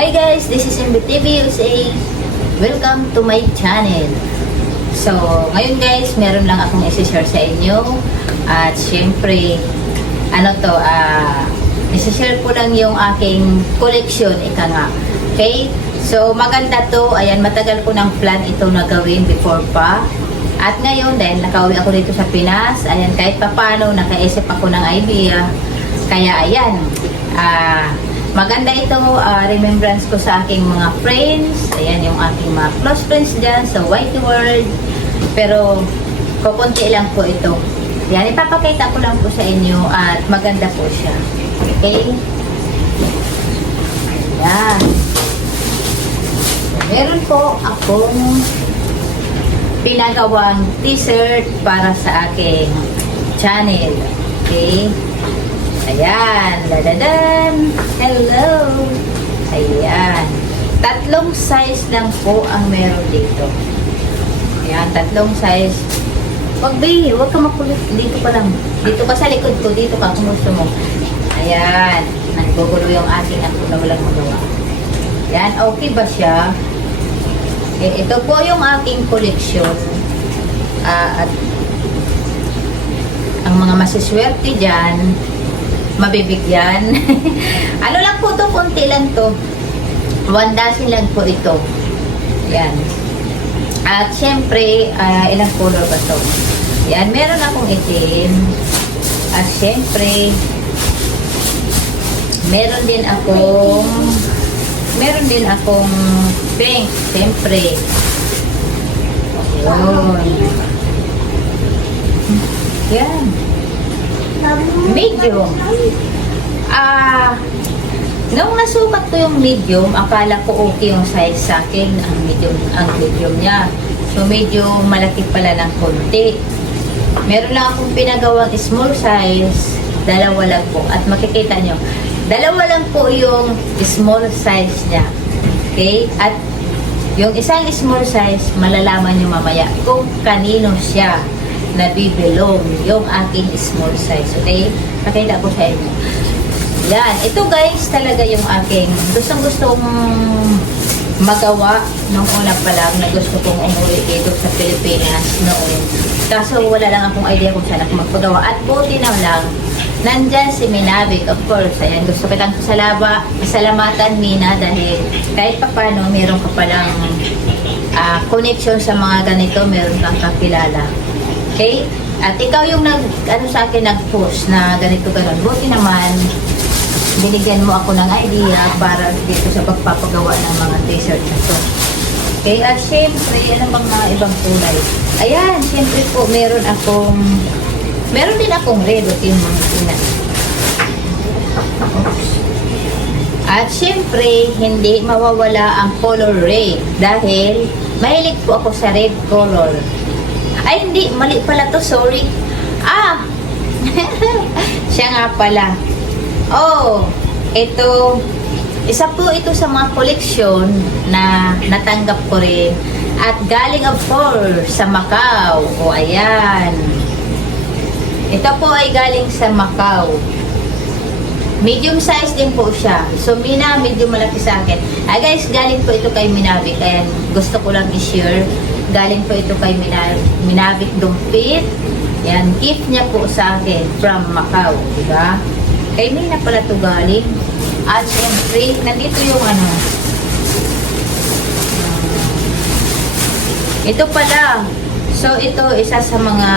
this is MBTV USA. Welcome to my channel. So, ngayon guys, meron lang akong isi-share sa inyo. At syempre, ano to, ah, isi-share ko lang yung aking collection, ika nga. Okay? So, maganda to. Ayan, matagal ko ng plan ito na gawin before pa. At ngayon, dahil nakauwi ako dito sa Pinas, ayan, kahit papano, nakaisip ako ng idea. Kaya, ayan, ah, maganda ito, ah, remembrance ko sa aking mga friends. Ayan, yung aking mga close friends dyan sa White World. Pero, kukunti lang po ito. Yan, ipapakita ko lang po sa inyo at maganda po siya. Okay? Yan. Meron po akong pinagawang t-shirt para sa aking channel. Okay? Ayan. Dadadan. Hello. Ayan. Tatlong size lang po ang meron dito. Ayan, tatlong size. Wag be, wag ka makulit. Dito ka lang. Dito ka sa likod ko. Dito ka kung gusto mo. Ayan. Naggugulo yung aking ako na walang magawa. Ayan, okay ba siya? Eh, ito po yung aking koleksyon. Ah, at ang mga masiswerte dyan, mabibigyan. ano lang po to, konti lang to. One dozen lang po ito. Yan. At syempre, ah, ilang color ba to? Yan, meron akong itim. At syempre, meron din akong meron din akong pink, syempre. Yun. Yan. Medium. Ah, nung nasukat ko yung medium, akala ko okay yung size sa akin, ang medium, ang medium niya. So, medyo malaki pala ng konti. Meron lang akong pinagawang small size, dalawa lang po. At makikita nyo, dalawa lang po yung small size niya. Okay? At yung isang small size, malalaman nyo mamaya kung kanino siya nabibilong yung aking small size. Okay? Pakita ko sa inyo. Yan. Ito guys, talaga yung aking gustong gustong magawa nung una pa lang na gusto kong umuwi dito sa Pilipinas noon. Kaso wala lang akong idea kung saan ako magpagawa. At buti na lang, nandyan si Minabik, of course. Ayan, gusto kitang salaba, salamatan Mina dahil kahit pa paano, meron ka palang ah, connection sa mga ganito, meron kang kakilala. Okay? At ikaw yung nag, ano sa akin, nag-post na ganito ganon. Buti naman, binigyan mo ako ng idea para dito sa pagpapagawa ng mga t-shirt na to. Okay, at syempre, ano bang mga ibang kulay? Ayan, syempre po, meron akong, meron din akong red, ito yung mga. Oops. At syempre, hindi mawawala ang color red dahil mahilig po ako sa red color. Ay, hindi, mali pala to, sorry. Ah! Siya nga pala. Oh, ito, isa po ito sa mga koleksyon na natanggap ko rin. At galing of course sa Macau. O ayan. Ito po ay galing sa Macau. Medium size din po siya. So, Mina, medyo malaki sa akin. Ah, guys, galing po ito kay Minavik. Ayan, gusto ko lang i-share. Galing po ito kay Mina, Minavik Dumpit. Ayan, gift niya po sa akin from Macau. Diba? Kay Mina pala ito galing. At syempre, nandito yung ano. Ito pala. So, ito isa sa mga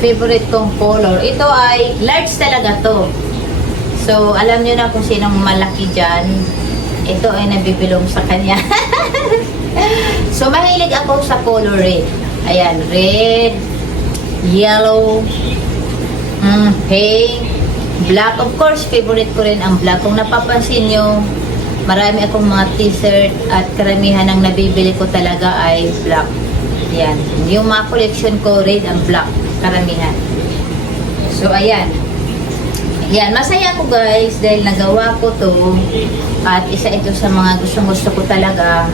favorite kong color. Ito ay large talaga to. So, alam nyo na kung sinong malaki dyan. Ito ay nabibilong sa kanya. so, mahilig ako sa color red. Ayan, red, yellow, mm, pink, black. Of course, favorite ko rin ang black. Kung napapansin nyo, marami akong mga t-shirt at karamihan ng nabibili ko talaga ay black. Yan. Yung mga collection ko, red and black. Karamihan. So, ayan. Yan. Masaya ko guys dahil nagawa ko to at isa ito sa mga gustong gusto ko talaga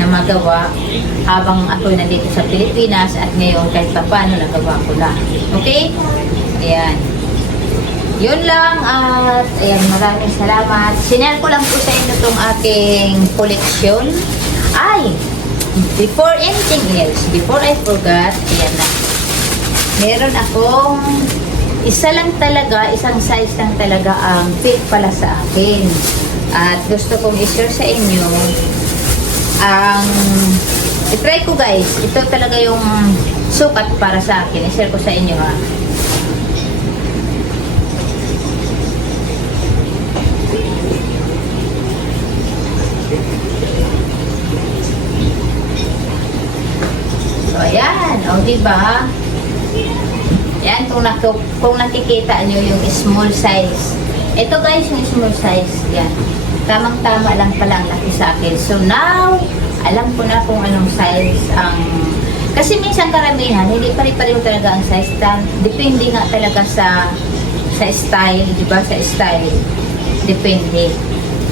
na magawa habang ako nandito sa Pilipinas at ngayon kahit pa paano nagawa ko na. Okay? Ayan. Yun lang at ayan, maraming salamat. Sinare ko lang po sa inyo itong aking koleksyon. Ay, before anything else, before I forgot, ayan na. Meron akong isa lang talaga, isang size lang talaga ang fit pala sa akin. At gusto kong i-share sa inyo ang i-try ko guys. Ito talaga yung sukat para sa akin. I-share ko sa inyo ha. So, ayan. O, diba? Kung, nak kung nakikita nyo yung small size. Ito guys, yung small size. Yan. Tamang-tama lang pala ang laki sa akin. So now, alam ko na kung anong size ang... Kasi minsan karamihan, hindi pare-pareho talaga ang size. Depende nga talaga sa sa style, di ba? Sa style. Depende.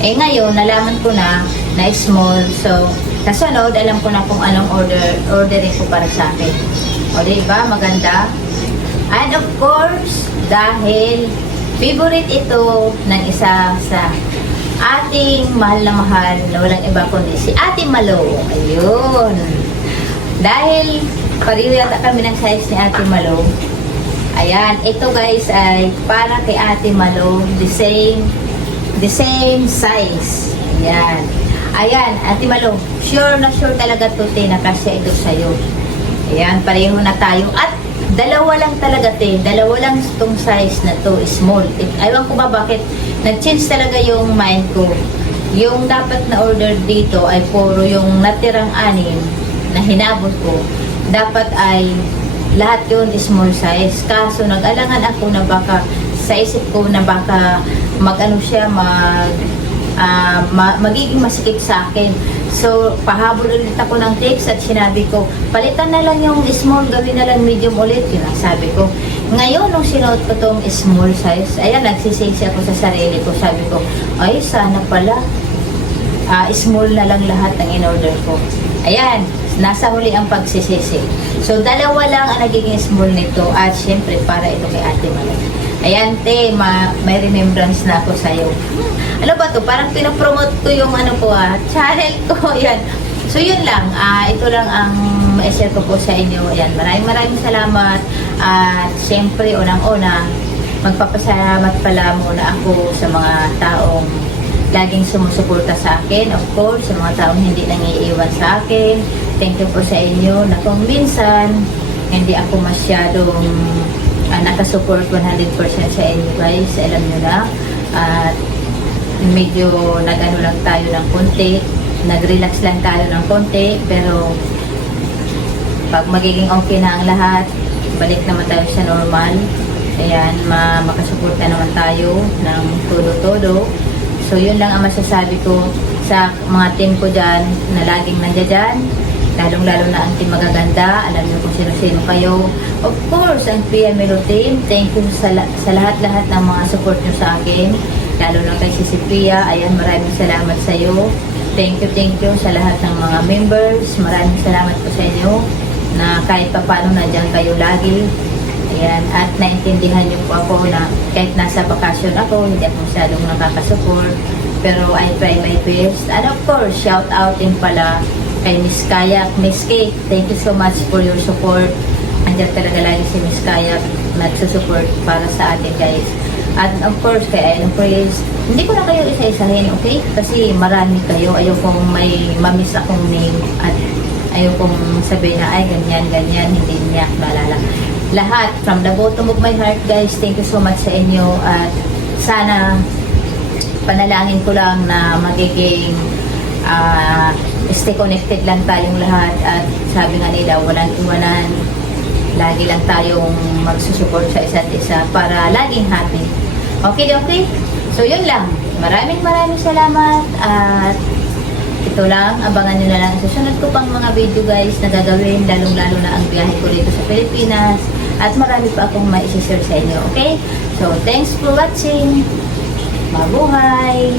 Eh ngayon, nalaman ko na na small. So, kasunod, alam ko na kung anong order orderin ko para sa akin. O, di ba? Maganda. And of course, dahil favorite ito ng isa sa ating mahal na mahal na walang iba kundi si Ate Malo. Ayun. Dahil pareho yata kami ng size ni Ate Malo. Ayan, ito guys ay para kay Ate Malo, the same the same size. Ayan. Ayan, Ate Malo, sure na sure talaga to te na kasya ito sa'yo. Ayan, pareho na tayo. At dalawa lang talaga te, dalawa lang itong size na to, small. It, aywan ko ba bakit, nag-change talaga yung mind ko. Yung dapat na order dito ay puro yung natirang anim na hinabot ko. Dapat ay lahat yun small size. Kaso nag-alangan ako na baka sa isip ko na baka mag-ano siya, mag ah, ma- magiging masikip sa akin. So, pahabol ulit ako ng text at sinabi ko, palitan na lang yung small, gawin na lang medium ulit. Yun sabi ko. Ngayon, nung sinuot ko tong small size, ayan, nagsisisi ako sa sarili ko. Sabi ko, ay, sana pala, ah, small na lang lahat ng in-order ko. Ayan, nasa huli ang pagsisisi. So, dalawa lang ang nagiging small nito at syempre para ito kay Ate Malay. Ayan, te, ma may remembrance na ako sa'yo. Ano ba to? Parang pinapromote ko yung ano ko ah, channel ko. Ayan. So, yun lang. Ah, ito lang ang ma-share ko po sa inyo. Ayan, maraming maraming salamat. At syempre, unang-una, magpapasalamat pala muna ako sa mga taong laging sumusuporta sa akin. Of course, sa mga taong hindi nangiiwan sa akin. Thank you po sa inyo na kung minsan hindi ako masyadong uh, nakasupport 100% sa inyo guys. Alam nyo na. At medyo nag-ano lang tayo ng konti. Nag-relax lang tayo ng konti. Pero pag magiging okay na ang lahat, balik naman tayo sa normal. Ayan, ma makasuporta naman tayo ng todo-todo. So, yun lang ang masasabi ko sa mga team ko dyan na laging nandiyan dyan. Lalong-lalo na ang team magaganda. Alam niyo kung sino-sino kayo. Of course, ang Pia Melo team. Thank you sa, la- sa lahat-lahat ng mga support niyo sa akin. Lalo na kay si Pia. Ayan, maraming salamat sa iyo. Thank you, thank you sa lahat ng mga members. Maraming salamat po sa inyo na kahit pa paano nandiyan kayo lagi. Ayan, at naintindihan niyo po ako na kahit nasa bakasyon ako, hindi ako masyadong nakakasupport. Pero I try my best. And of course, shout out din pala kay Miss Kayak, Miss Kate. Thank you so much for your support. Andiyan talaga lagi si Miss Kayak nagsusupport para sa atin guys. At of course, kay Ayun Praise, hindi ko na kayo isa-isahin, okay? Kasi marami kayo. Ayaw kong may mamiss akong name at ayaw kong sabihin na ay ganyan, ganyan, hindi niya malala. Lahat, from the bottom of my heart guys, thank you so much sa inyo at sana panalangin ko lang na magiging ah, stay connected lang tayong lahat at sabi nga nila, walang iwanan lagi lang tayong magsusupport sa isa't isa para laging happy. Okay, okay? So, yun lang. Maraming maraming salamat at ito lang, abangan nyo na lang. Susunod ko pang mga video guys na gagawin, lalong-lalo na ang biyahe ko dito sa Pilipinas. At marami pa akong mai-share sa inyo, okay? So, thanks for watching. Mabuhay!